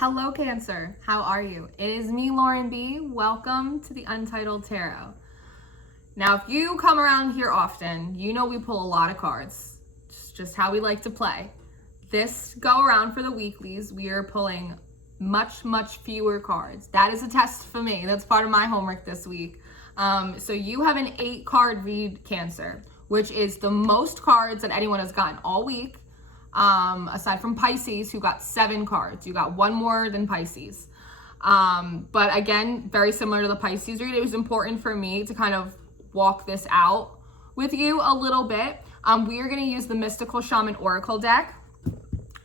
Hello, Cancer. How are you? It is me, Lauren B. Welcome to the Untitled Tarot. Now, if you come around here often, you know we pull a lot of cards. It's just how we like to play. This go around for the weeklies, we are pulling much fewer cards. That is a test for me. That's part of my homework this week. So you have an 8-card read, Cancer, which is the most cards that anyone has gotten all week. Aside from Pisces, who got 7 cards. You got one more than Pisces. But again, very similar to the Pisces read, it was important for me to kind of walk this out with you a little bit. We are going to use the Mystical Shaman Oracle deck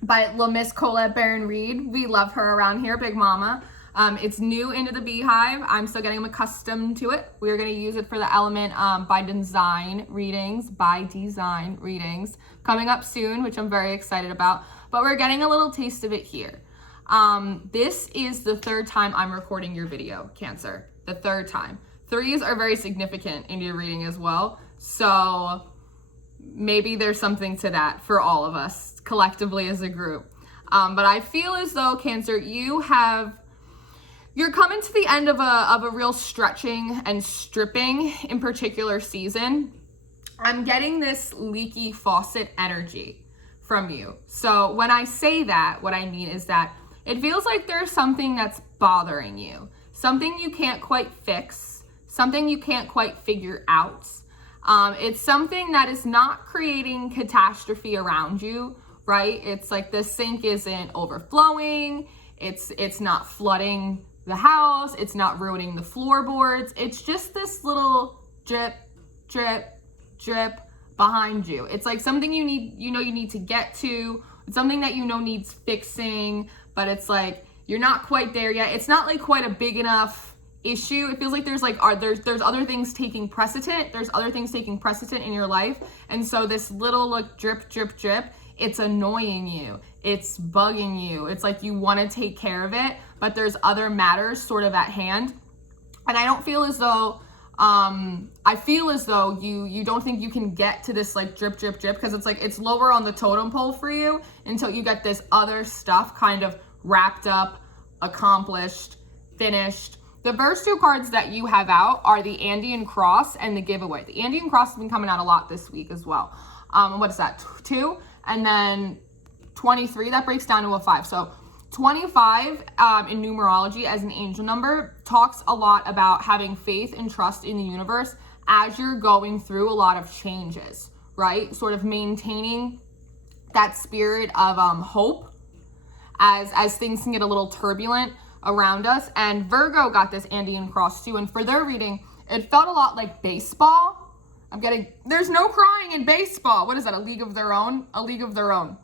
by La Miss Colette Baron Reed. We love her around here, Big Mama. It's new into the beehive. I'm still getting accustomed to it. We're going to use it for the element by design readings, coming up soon, which I'm very excited about. But we're getting a little taste of it here. This is the 3rd time I'm recording your video, Cancer. The 3rd time. 3s are very significant in your reading as well. So maybe there's something to that for all of us collectively as a group. But I feel as though, Cancer, you're coming to the end of a real stretching and stripping in particular season. I'm getting this leaky faucet energy from you. So when I say that, what I mean is that it feels like there's something that's bothering you, something you can't quite fix, something you can't quite figure out. It's something that is not creating catastrophe around you, right? It's like the sink isn't overflowing. It's not flooding the house. It's not ruining the floorboards. It's just this little drip behind you. It's like something you need to get to. It's something that needs fixing, but it's like you're not quite there yet. It's not like quite a big enough issue. It feels like there's other things taking precedent. There's other things taking precedent in your life. And so this little drip, it's annoying you. It's bugging you. It's like you want to take care of it, but there's other matters sort of at hand. And I don't feel as though, I feel as though you don't think you can get to this like drip, because it's like it's lower on the totem pole for you until you get this other stuff kind of wrapped up, accomplished, finished. The first 2 cards that you have out are the Andean Cross and the Giveaway. The Andean Cross has been coming out a lot this week as well. What is that? 2? And then 23, that breaks down to a 5. So 25 in numerology as an angel number talks a lot about having faith and trust in the universe as you're going through a lot of changes, right? Sort of maintaining that spirit of hope as things can get a little turbulent around us. And Virgo got this Andean Cross too, and for their reading, it felt a lot like baseball. There's no crying in baseball. What is that, a league of their own? A league of their own.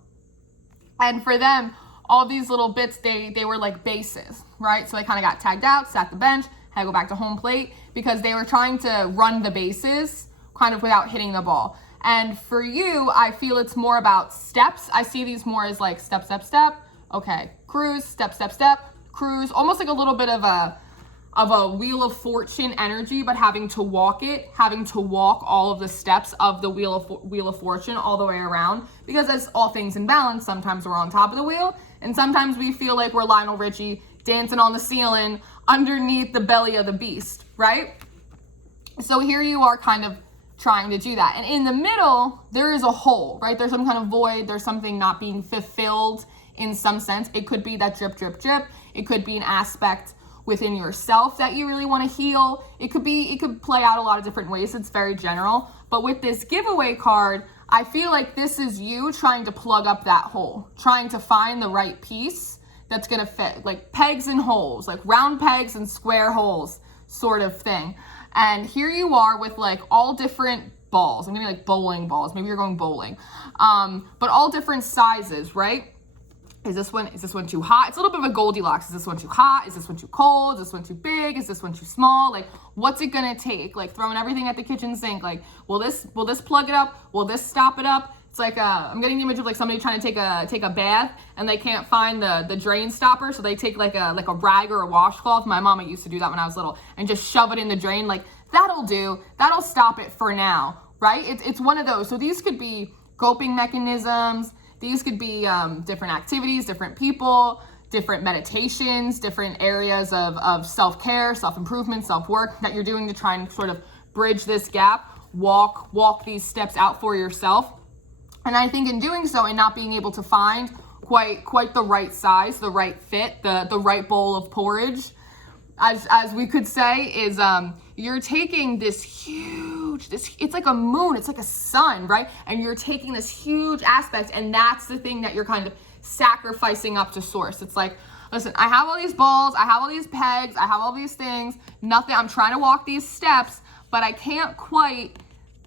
And for them, all these little bits, they were like bases, right? So they kind of got tagged out, sat the bench, had to go back to home plate because they were trying to run the bases kind of without hitting the ball. And for you, I feel it's more about steps. I see these more as like step. Okay, cruise, step, cruise, almost like a little bit of a Wheel of Fortune energy, but having to walk all of the steps of the Wheel of Fortune all the way around, because as all things in balance, sometimes we're on top of the wheel, and sometimes we feel like we're Lionel Richie dancing on the ceiling underneath the belly of the beast, right? So here you are kind of trying to do that. And in the middle, there is a hole, right? There's some kind of void. There's something not being fulfilled in some sense. It could be that drip. It could be an aspect within yourself that you really want to heal. It could play out a lot of different ways. It's very general. But with this Giveaway card, I feel like this is you trying to plug up that hole, trying to find the right piece that's going to fit, like pegs and holes, like round pegs and square holes sort of thing. And here you are with like all different balls. I'm going to be like bowling balls. Maybe you're going bowling. But all different sizes, right? Is this one too hot? It's a little bit of a Goldilocks. Is this one too hot? Is this one too cold? Is this one too big? Is this one too small? Like, what's it gonna take? Like throwing everything at the kitchen sink. Like, will this plug it up? Will this stop it up? It's like I'm getting the image of like somebody trying to take a bath and they can't find the drain stopper, so they take like a rag or a washcloth. My mama used to do that when I was little and just shove it in the drain. Like, that'll do. That'll stop it for now, right? It's one of those. So these could be coping mechanisms. These could be different activities, different people, different meditations, different areas of self-care, self-improvement, self-work that you're doing to try and sort of bridge this gap, walk these steps out for yourself. And I think in doing so and not being able to find quite the right size, the right fit, the right bowl of porridge, as we could say, is you're taking this huge, it's like a moon, it's like a sun, right? And you're taking this huge aspect, and that's the thing that you're kind of sacrificing up to source. It's like, listen, I have all these balls, I have all these pegs, I have all these things, nothing, I'm trying to walk these steps, but I can't quite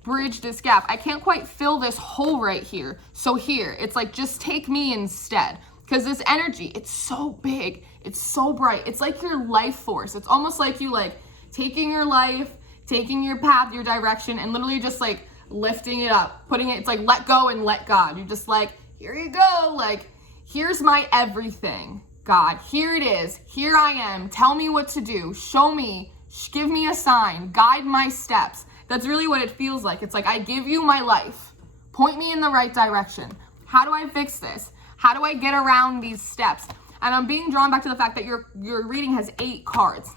bridge this gap. I can't quite fill this hole right here. So here, it's like, just take me instead. Because this energy, it's so big, it's so bright. It's like your life force. It's almost like you like taking your life, taking your path, your direction, and literally just like lifting it up, putting it, it's like let go and let God. You're just like, here you go. Like, here's my everything, God. Here it is. Here I am. Tell me what to do. Show me, give me a sign, guide my steps. That's really what it feels like. It's like, I give you my life. Point me in the right direction. How do I fix this? How do I get around these steps? And I'm being drawn back to the fact that your reading has 8 cards.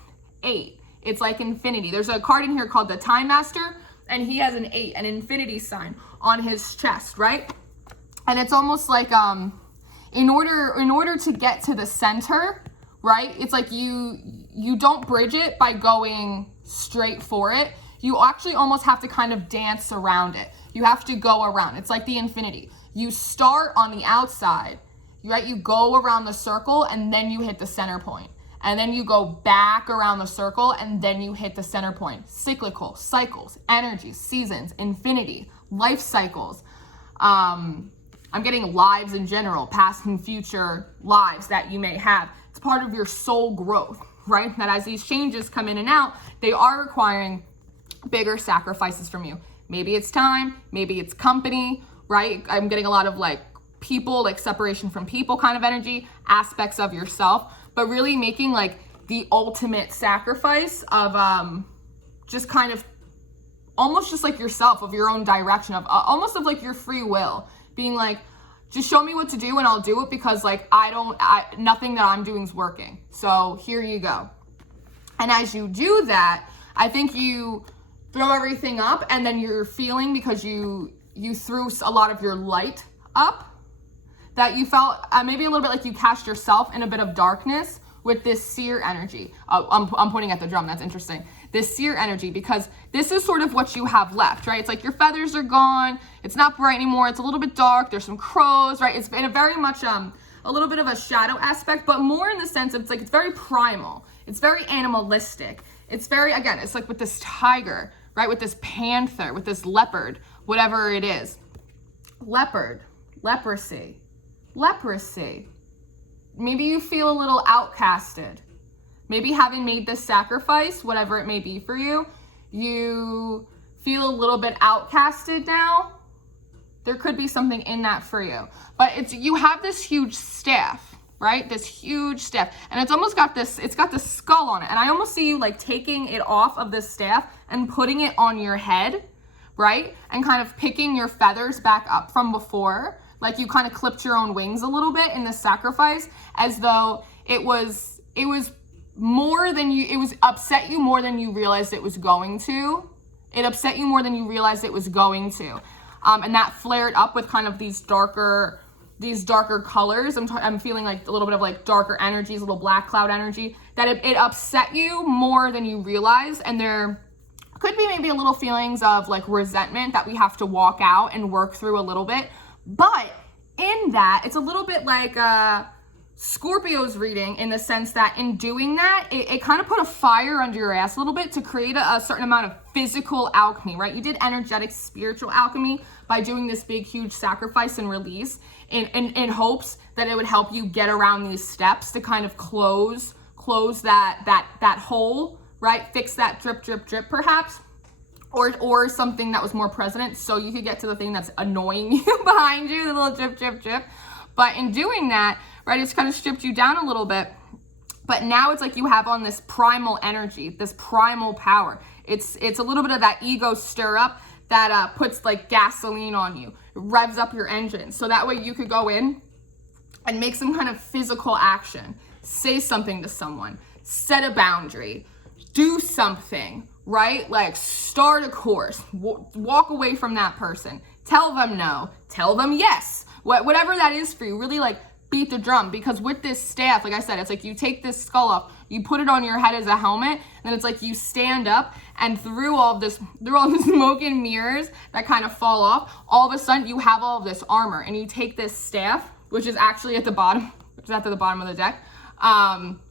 8. It's like infinity. There's a card in here called the Time Master, and he has an 8, an infinity sign on his chest, right? And it's almost like in order to get to the center, right? It's like you don't bridge it by going straight for it. You actually almost have to kind of dance around it. You have to go around. It's like the infinity. You start on the outside, right? You go around the circle and then you hit the center point. And then you go back around the circle and then you hit the center point. Cyclical, cycles, energies, seasons, infinity, life cycles. I'm getting lives in general, past and future lives that you may have. It's part of your soul growth, right? That as these changes come in and out, they are requiring bigger sacrifices from you. Maybe it's time, maybe it's company, right? I'm getting a lot of like people, like separation from people kind of energy, aspects of yourself, but really making like the ultimate sacrifice of just kind of almost just like yourself, of your own direction, of almost of like your free will, being like, just show me what to do and I'll do it, because like nothing that I'm doing is working. So here you go. And as you do that, I think you throw everything up, and then you're feeling, because you threw a lot of your light up, that you felt maybe a little bit like you cast yourself in a bit of darkness with this seer energy. I'm pointing at the drum, that's interesting. This seer energy, because this is sort of what you have left, right? It's like your feathers are gone, it's not bright anymore, it's a little bit dark, there's some crows, right? It's in a very much a little bit of a shadow aspect, but more in the sense of it's like it's very primal, it's very animalistic. It's very, again, it's like with this tiger, right? With this panther, with this leopard, whatever it is. Leopard, leprosy. Maybe you feel a little outcasted. Maybe having made this sacrifice, whatever it may be for you, you feel a little bit outcasted now. There could be something in that for you. But you have this huge staff, right? This huge staff, and it's almost got this, it's got this skull on it. And I almost see you like taking it off of this staff and putting it on your head, right? And kind of picking your feathers back up from before. Like you kind of clipped your own wings a little bit in the sacrifice, as though it was more than you, it was upset you more than you realized it was going to. It upset you more than you realized it was going to. And that flared up with kind of these darker colors. I'm feeling like a little bit of like darker energies, a little black cloud energy, that it upset you more than you realize. And there could be maybe a little feelings of like resentment that we have to walk out and work through a little bit. But in that, it's a little bit like Scorpio's reading, in the sense that in doing that, it kind of put a fire under your ass a little bit to create a certain amount of physical alchemy, right? You did energetic spiritual alchemy by doing this big, huge sacrifice and release in hopes that it would help you get around these steps to kind of close that hole, right? Fix that drip, drip, drip, perhaps. Or something that was more present, so you could get to the thing that's annoying you behind you, the little drip, drip, drip. But in doing that, right, it's kind of stripped you down a little bit. But now it's like you have on this primal energy, this primal power. It's a little bit of that ego stir up that puts like gasoline on you, revs up your engine. So that way you could go in and make some kind of physical action. Say something to someone, set a boundary, do something, right? Like start a course, walk away from that person, tell them no, tell them yes, whatever that is for you, really like beat the drum. Because with this staff, like I said, it's like you take this skull off, you put it on your head as a helmet, and then it's like you stand up, and through all the smoke and mirrors that kind of fall off, all of a sudden you have all of this armor, and you take this staff, which is actually at the bottom, which is at the bottom of the deck,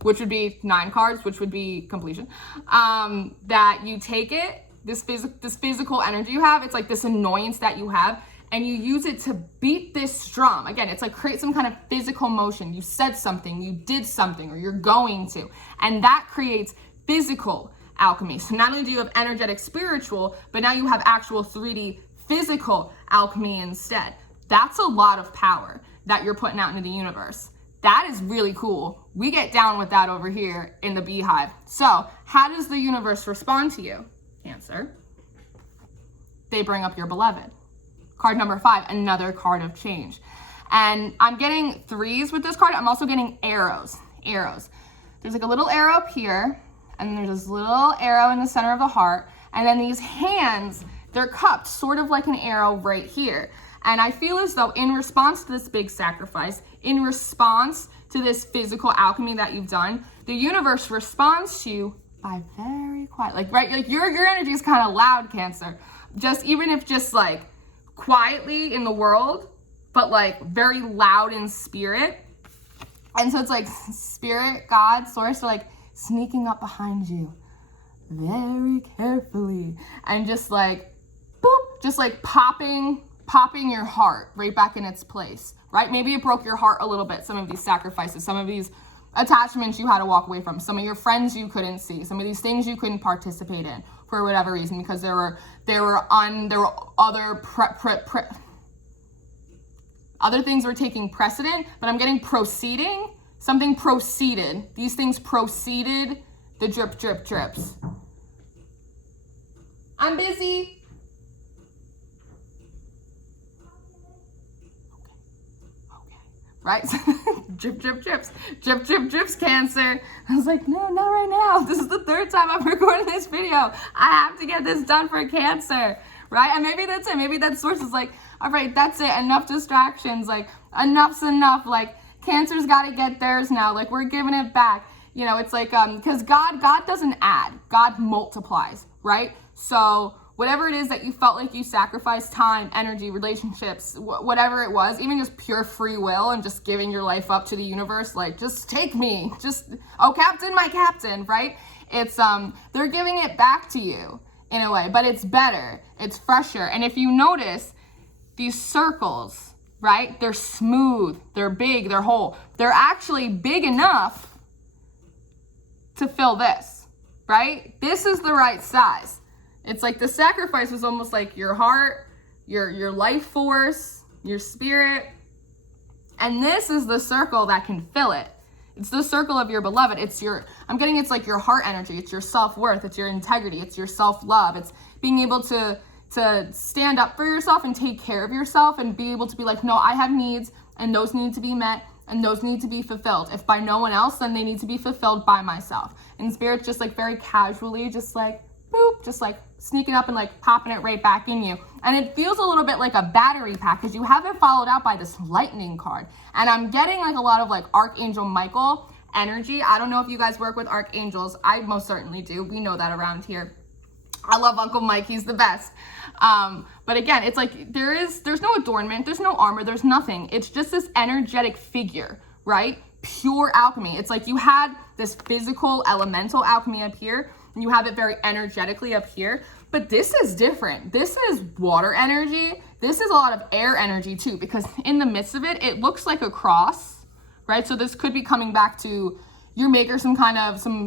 which would be 9 cards, which would be completion, that you take it, this physical energy you have, it's like this annoyance that you have, and you use it to beat this drum. Again, it's like create some kind of physical motion. You said something, you did something, or you're going to, and that creates physical alchemy. So not only do you have energetic spiritual, but now you have actual 3D physical alchemy instead. That's a lot of power that you're putting out into the universe. That is really cool. We get down with that over here in the beehive. So how does the universe respond to you? Cancer. They bring up your beloved. Card number 5, another card of change. And I'm getting 3s with this card. I'm also getting arrows. There's like a little arrow up here, and then there's this little arrow in the center of the heart. And then these hands, they're cupped, sort of like an arrow right here. And I feel as though in response to this big sacrifice, in response to this physical alchemy that you've done, the universe responds to you by very quiet, like your energy is kind of loud, Cancer. Even if like quietly in the world, but like very loud in spirit. And so it's like spirit, God, source are like sneaking up behind you very carefully and just like boop, just like popping your heart right back in its place, right? Maybe it broke your heart a little bit, some of these sacrifices, some of these attachments you had to walk away from, some of your friends you couldn't see, some of these things you couldn't participate in for whatever reason, because there were other things were taking precedent. But I'm getting proceeding, something proceeded. These things proceeded the drips. I'm busy. Right? drips, Cancer. I was like, no, not right now. This is the 3rd time I'm recording this video. I have to get this done for Cancer, right? And maybe that's it. Maybe that source is like, all right, that's it. Enough distractions. Like, enough's enough. Like, Cancer's got to get theirs now. Like, we're giving it back. You know, it's like, because God doesn't add. God multiplies, right? So whatever it is that you felt like you sacrificed, time, energy, relationships, whatever it was, even just pure free will and just giving your life up to the universe, like, just take me, oh, Captain, my Captain, right? It's, they're giving it back to you in a way, but it's better, it's fresher. And if you notice, these circles, right? They're smooth, they're big, they're whole. They're actually big enough to fill this, right? This is the right size. It's like the sacrifice was almost like your heart, your life force, your spirit. And this is the circle that can fill it. It's the circle of your beloved. It's like your heart energy. It's your self-worth. It's your integrity. It's your self-love. It's being able to stand up for yourself and take care of yourself and be able to be like, no, I have needs and those need to be met and those need to be fulfilled. If by no one else, then they need to be fulfilled by myself. And Spirit's just like very casually, just like, boop, just like sneaking up and like popping it right back in you. And it feels a little bit like a battery pack because you have it followed out by this lightning card. And I'm getting like a lot of like Archangel Michael energy. I don't know if you guys work with archangels. I most certainly do. We know that around here. I love Uncle Mike. He's the best. But again, it's like there's no adornment, there's no armor, there's nothing. It's just this energetic figure, right? Pure alchemy. It's like you had this physical elemental alchemy up here, and you have it very energetically up here. But this is different. This is water energy. This is a lot of air energy too, because in the midst of it, it looks like a cross, right? So this could be coming back to your maker, some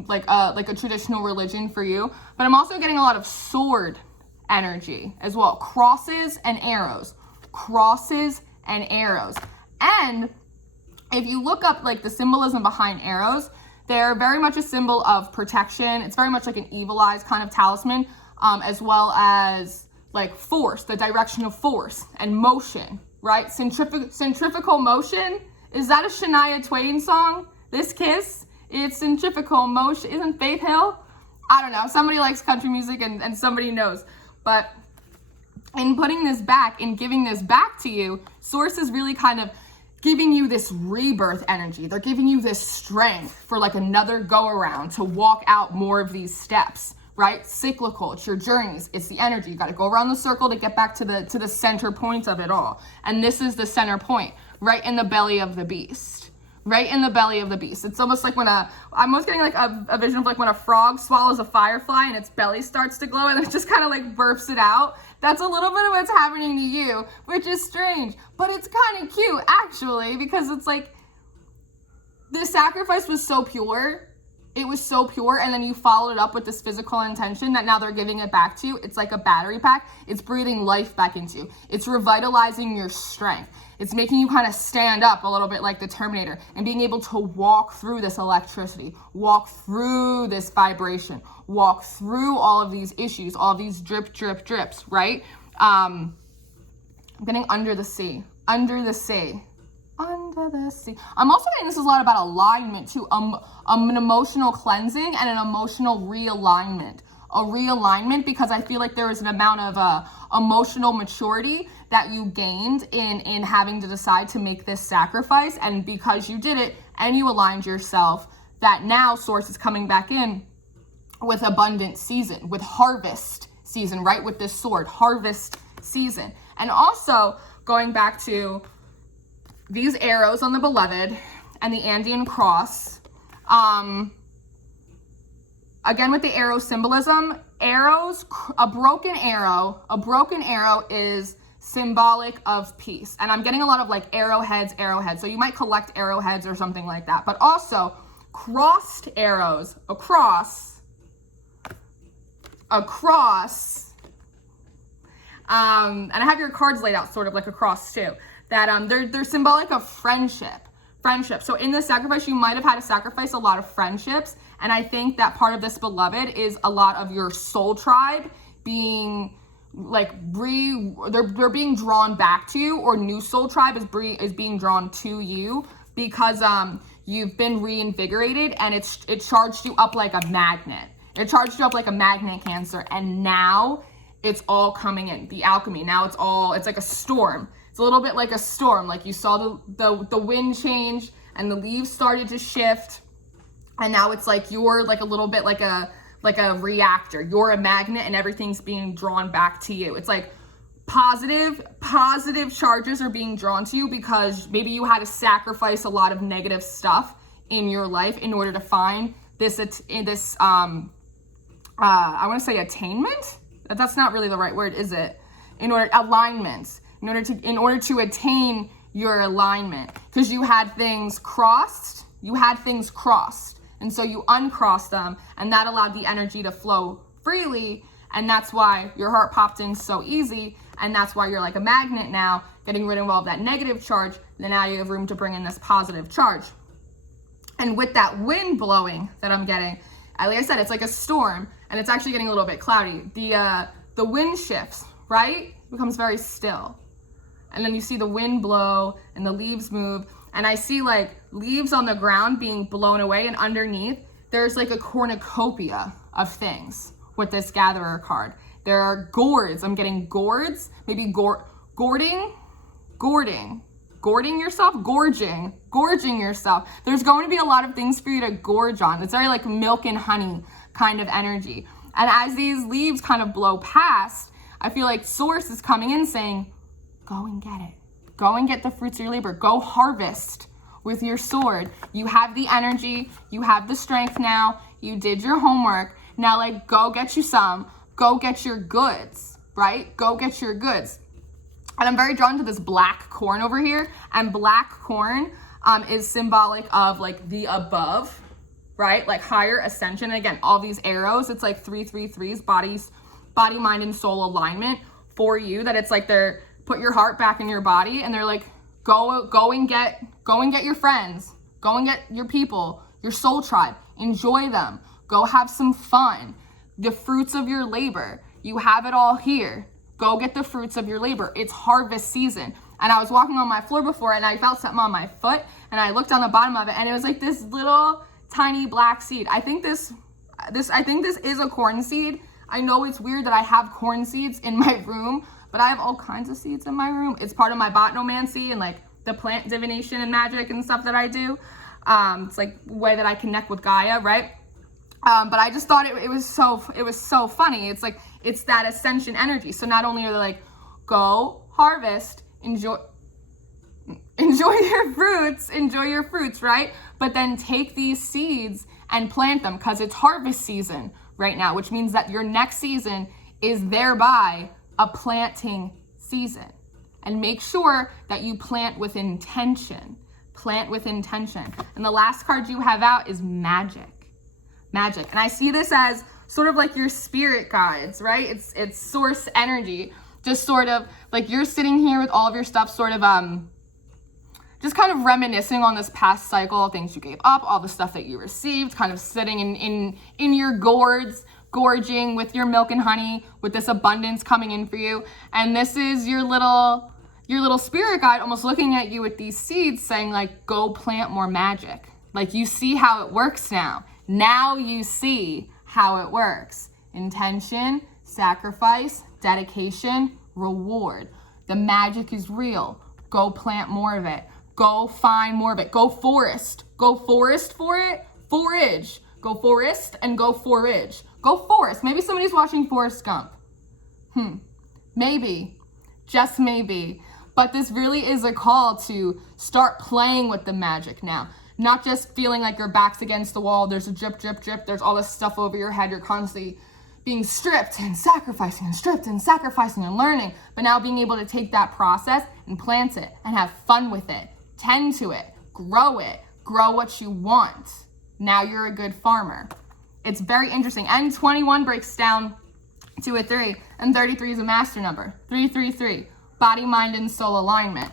like a traditional religion for you. But I'm also getting a lot of sword energy as well. Crosses and arrows. And if you look up like the symbolism behind arrows, they're very much a symbol of protection. It's very much like an evil eyes kind of talisman, as well as like force, the direction of force and motion, right? Centrifugal motion Is that a Shania Twain song? This Kiss? It's centrifugal motion. Isn't Faith Hill? I don't know. Somebody likes country music and somebody knows. But in putting this back, in giving this back to you, Source is really kind of giving you this rebirth energy. They're giving you this strength for like another go around to walk out more of these steps, right? Cyclical, it's your journeys, it's the energy. You got to go around the circle to get back to the center point of it all. And this is the center point, right in the belly of the beast. Right in the belly of the beast. It's almost like when I'm almost getting like a vision of like when a frog swallows a firefly and its belly starts to glow and it just kind of like burps it out. That's a little bit of what's happening to you, which is strange, but it's kind of cute actually, because it's like the sacrifice was so pure. It was so pure, and then you followed it up with this physical intention that now they're giving it back to you. It's like a battery pack. It's breathing life back into you. It's revitalizing your strength. It's making you kind of stand up a little bit like the Terminator and being able to walk through this electricity, walk through this vibration, walk through all of these issues, all these drips, right? I'm getting under the sea. Under the sea. I'm also getting this is a lot about alignment too, an emotional cleansing and an emotional realignment. A realignment, because I feel like there is an amount of emotional maturity that you gained in having to decide to make this sacrifice, and because you did it and you aligned yourself, that now Source is coming back in with abundant season, with harvest season, right? With this sword, harvest season. And also going back to these arrows on the Beloved and the Andean cross. Again, with the arrow symbolism, arrows, a broken arrow is symbolic of peace. And I'm getting a lot of like arrowheads. So you might collect arrowheads or something like that. But also crossed arrows, across, and I have your cards laid out sort of like a cross too, that they're symbolic of friendship. So in the sacrifice, you might have had to sacrifice a lot of friendships, and I think that part of this Beloved is a lot of your soul tribe being like they're being drawn back to you, or new soul tribe is being drawn to you because you've been reinvigorated, and it charged you up like a magnet. It charged you up like a magnet, Cancer, and now it's all coming in. The alchemy, now it's like a storm. It's a little bit like a storm, like you saw the wind change and the leaves started to shift, and now it's like you're like a little bit like a reactor. You're a magnet and everything's being drawn back to you. It's like positive charges are being drawn to you because maybe you had to sacrifice a lot of negative stuff in your life in order to find this I want to say attainment. That's not really the right word, is it? Alignment. In order to attain your alignment, because you had things crossed, and so you uncrossed them, and that allowed the energy to flow freely, and that's why your heart popped in so easy, and that's why you're like a magnet now, getting rid of all of that negative charge. Then now you have room to bring in this positive charge. And with that wind blowing that I'm getting, like I said, it's like a storm, and it's actually getting a little bit cloudy. The wind shifts, right? It becomes very still. And then you see the wind blow and the leaves move. And I see like leaves on the ground being blown away, and underneath there's like a cornucopia of things with this Gatherer card. There are gourds. I'm getting gourds, maybe gorging yourself. There's going to be a lot of things for you to gorge on. It's very like milk and honey kind of energy. And as these leaves kind of blow past, I feel like Source is coming in saying, go and get it. Go and get the fruits of your labor. Go harvest with your sword. You have the energy. You have the strength now. You did your homework. Now, like, go get you some. Go get your goods, right? Go get your goods. And I'm very drawn to this black corn over here. And black corn is symbolic of, like, the above, right? Like, higher ascension. And again, all these arrows, it's like 333s, body, mind, and soul alignment for you. That it's like they're put your heart back in your body, and they're like, go and get your friends, go and get your people, your soul tribe, enjoy them, go have some fun. The fruits of your labor, you have it all here. Go get the fruits of your labor. It's harvest season. and I was walking on my floor before and I felt something on my foot, and I looked on the bottom of it and it was like this little tiny black seed. I think this is a corn seed. I know it's weird that I have corn seeds in my room, but I have all kinds of seeds in my room. It's part of my botanomancy and like the plant divination and magic and stuff that I do. It's like the way that I connect with Gaia, right? But I just thought it was so funny. It's like, it's that ascension energy. So not only are they like, go harvest, enjoy your fruits, right? But then take these seeds and plant them, because it's harvest season right now, which means that your next season is thereby a planting season. And make sure that you plant with intention. Plant with intention. And the last card you have out is magic. Magic. And I see this as sort of like your spirit guides, right? It's source energy. Just sort of like you're sitting here with all of your stuff, sort of just kind of reminiscing on this past cycle, things you gave up, all the stuff that you received, kind of sitting in your gourds, gorging with your milk and honey, with this abundance coming in for you. And this is your little spirit guide almost looking at you with these seeds saying like, go plant more magic. Like, you see how it works now. Now you see how it works. Intention, sacrifice, dedication, reward. The magic is real. Go plant more of it. Go find more of it. Go forest. Go forest for it. Forage. Go forest and go forage. Go forest. Maybe somebody's watching Forrest Gump. Maybe. Just maybe. But this really is a call to start playing with the magic now. Not just feeling like your back's against the wall, there's a drip, drip, drip, there's all this stuff over your head, you're constantly being stripped and sacrificing and stripped and sacrificing and learning, but now being able to take that process and plant it and have fun with it, tend to it, grow what you want. Now you're a good farmer. It's very interesting. And 21 breaks down to a 3, and 33 is a master number. 333, body, mind, and soul alignment.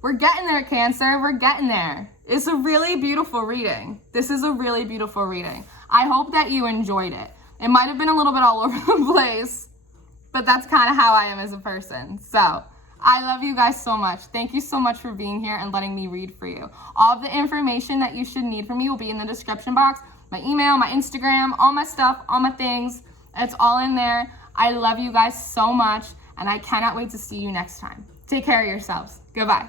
We're getting there, Cancer, we're getting there. It's a really beautiful reading. This is a really beautiful reading. I hope that you enjoyed it. It might have been a little bit all over the place, but that's kind of how I am as a person. So I love you guys so much. Thank you so much for being here and letting me read for you. All of the information that you should need from me will be in the description box. My email, my Instagram, all my stuff, all my things. It's all in there. I love you guys so much, and I cannot wait to see you next time. Take care of yourselves. Goodbye.